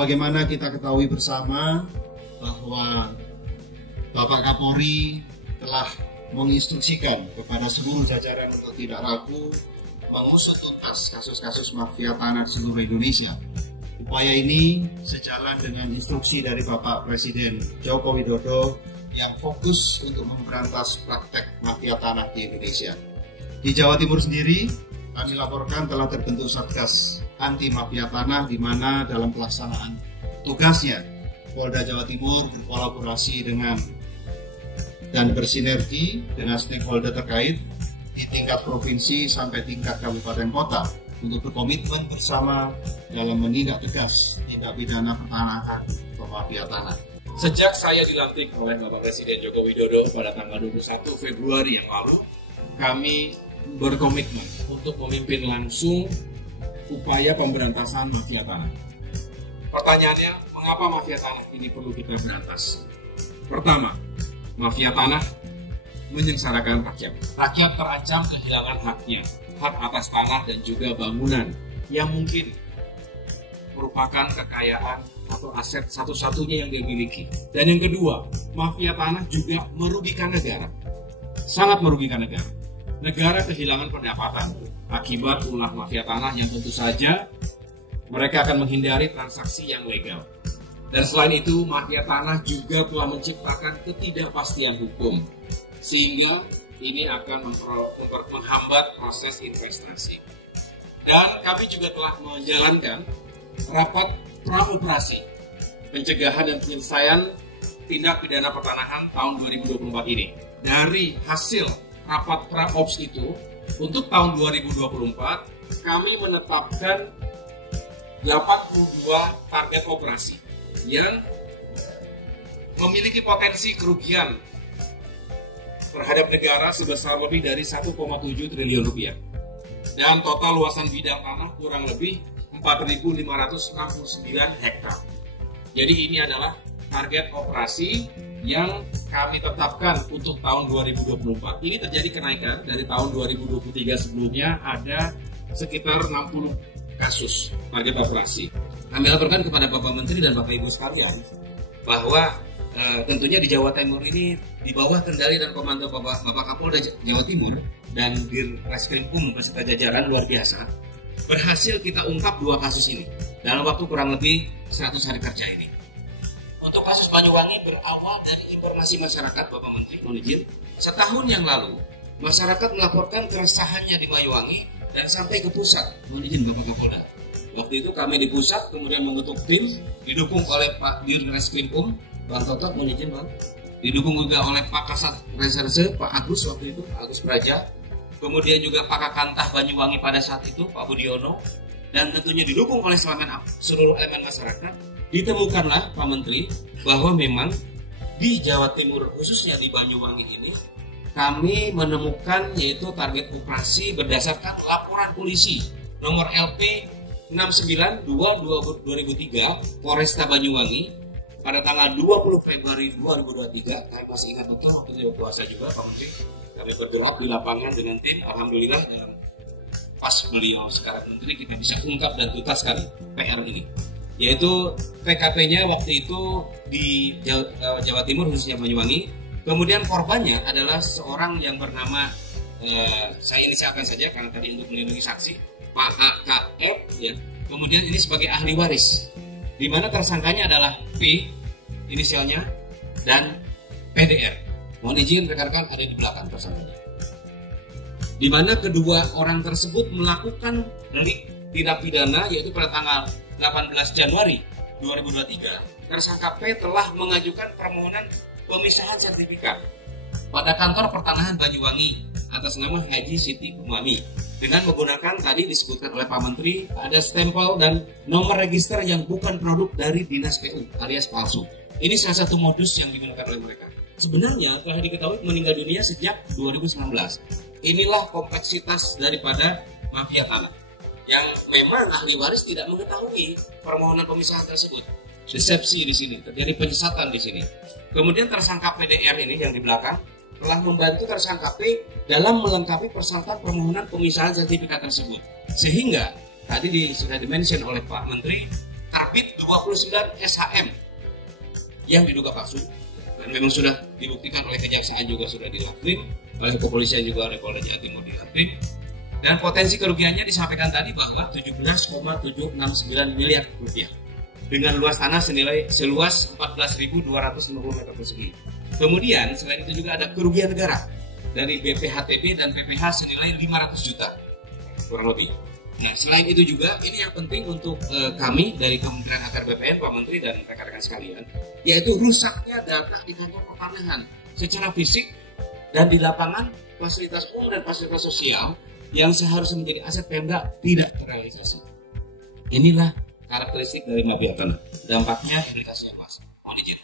Sebagaimana kita ketahui bersama bahwa Bapak Kapolri telah menginstruksikan kepada seluruh jajaran untuk tidak ragu mengusut tuntas kasus-kasus mafia tanah di seluruh Indonesia. Upaya ini sejalan dengan instruksi dari Bapak Presiden Joko Widodo yang fokus untuk memberantas praktek mafia tanah di Indonesia. Di Jawa Timur sendiri, kami laporkan telah terbentuk Satgas Anti Mafia Tanah di mana dalam pelaksanaan tugasnya Polda Jawa Timur berkolaborasi dengan dan bersinergi dengan stakeholder terkait di tingkat provinsi sampai tingkat kabupaten kota untuk berkomitmen bersama dalam menindak tegas tindak pidana pertanahan atau mafia tanah. Sejak saya dilantik oleh Bapak Presiden Joko Widodo pada tanggal 21 Februari yang lalu, kami berkomitmen untuk memimpin langsung upaya pemberantasan mafia tanah. Pertanyaannya, mengapa mafia tanah ini perlu kita berantas? Pertama, mafia tanah menyengsarakan rakyat. Rakyat terancam kehilangan haknya, hak atas tanah dan juga bangunan yang mungkin merupakan kekayaan atau aset satu-satunya yang dimiliki. Dan yang kedua, mafia tanah juga merugikan negara. Sangat merugikan negara. Negara kehilangan pendapatan akibat ulah mafia tanah yang tentu saja mereka akan menghindari transaksi yang legal. Dan selain itu, mafia tanah juga telah menciptakan ketidakpastian hukum, sehingga ini akan menghambat proses investasi. Dan kami juga telah menjalankan rapat praoperasi pencegahan dan penyelesaian tindak pidana pertanahan tahun 2024 ini. Dari hasil rapat praops itu, untuk tahun 2024 kami menetapkan 82 target operasi yang memiliki potensi kerugian terhadap negara sebesar lebih dari 1,7 triliun rupiah. Dan total luasan bidang tanah kurang lebih 4.569 hektar. Jadi ini adalah target operasi yang kami tetapkan untuk tahun 2024. Ini terjadi kenaikan dari tahun 2023 sebelumnya ada sekitar 60 kasus target operasi. Kami laporkan kepada Bapak Menteri dan Bapak Ibu sekalian bahwa tentunya di Jawa Timur ini di bawah kendali dan komando Bapak Kapolda Jawa Timur dan Dirreskrimum beserta jajaran luar biasa berhasil kita ungkap 2 kasus ini dalam waktu kurang lebih 100 hari kerja ini. Untuk kasus Banyuwangi berawal dari informasi masyarakat, Bapak Menteri, mohon izin. Setahun yang lalu, masyarakat melaporkan keresahannya di Banyuwangi dan sampai ke pusat. Mohon izin Bapak Kapolda. Waktu itu kami di pusat, kemudian membentuk tim, didukung oleh Pak Dirreskrimum, Bang Totok, mohon izin Bang. Didukung juga oleh Pak Kasat Reserse, Pak Agus waktu itu, Pak Agus Praja. Kemudian juga Pak Kakantah Banyuwangi pada saat itu, Pak Budiono. Dan tentunya didukung oleh seluruh elemen masyarakat. Ditemukanlah Pak Menteri bahwa memang di Jawa Timur khususnya di Banyuwangi ini kami menemukan yaitu target operasi berdasarkan laporan polisi nomor LP 6922/2003 Polresta Banyuwangi pada tanggal 20 Februari 2023. Kami masih ingat betul waktu itu puasa juga Pak Menteri. Kami bergerak di lapangan dengan tim, alhamdulillah dengan pas beliau sekarang Menteri kita bisa ungkap dan tuntaskan PR ini. Yaitu TKP-nya waktu itu di Jawa Timur khususnya Banyuwangi. Kemudian korbannya adalah seorang yang bernama saya inisialkan saja karena tadi untuk melindungi saksi, Pak KF ya. Kemudian ini sebagai ahli waris. Di mana tersangkanya adalah P inisialnya dan PDR. Mohon izin rekan-rekan ada di belakang tersangkanya. Di mana kedua orang tersebut melakukan delik tindak pidana yaitu pada tanggal 18 Januari 2023, tersangka P telah mengajukan permohonan pemisahan sertifikat pada kantor pertanahan Banyuwangi atas nama Haji Siti Umami dengan menggunakan tadi disebutkan oleh Pak Menteri ada stempel dan nomor register yang bukan produk dari Dinas PU alias palsu. Ini salah satu modus yang digunakan oleh mereka. Sebenarnya telah diketahui meninggal dunia sejak 2019. Inilah kompleksitas daripada mafia tanah yang memang ahli waris tidak mengetahui permohonan pemisahan tersebut. Desepsi di sini, terjadi penyesatan di sini. Kemudian tersangka PDR ini yang di belakang telah membantu tersangka P dalam melengkapi persyaratan permohonan pemisahan sertifikat tersebut. Sehingga tadi sudah dimention oleh Pak Menteri, Karbit 29 SHM yang diduga palsu, dan memang sudah dibuktikan oleh kejaksaan, juga sudah dilaprim, oleh kepolisian juga, oleh Polda Jawa Timur dilaprim. Dan potensi kerugiannya disampaikan tadi bahwa 17,769 miliar rupiah dengan luas tanah seluas 14.250 meter persegi. Kemudian selain itu juga ada kerugian negara dari BPHTB dan PPH senilai 500 juta kurang lebih. Nah, selain itu juga ini yang penting untuk kami dari Kementerian ATR BPN, Pak Menteri dan rekan-rekan sekalian, yaitu rusaknya data di kantor pertanahan secara fisik dan di lapangan fasilitas umum dan fasilitas sosial yang seharusnya menjadi aset Pemda tidak terrealisasi. Inilah karakteristik dari mafia tanah. Dampaknya implikasinya luas. Mohon izin.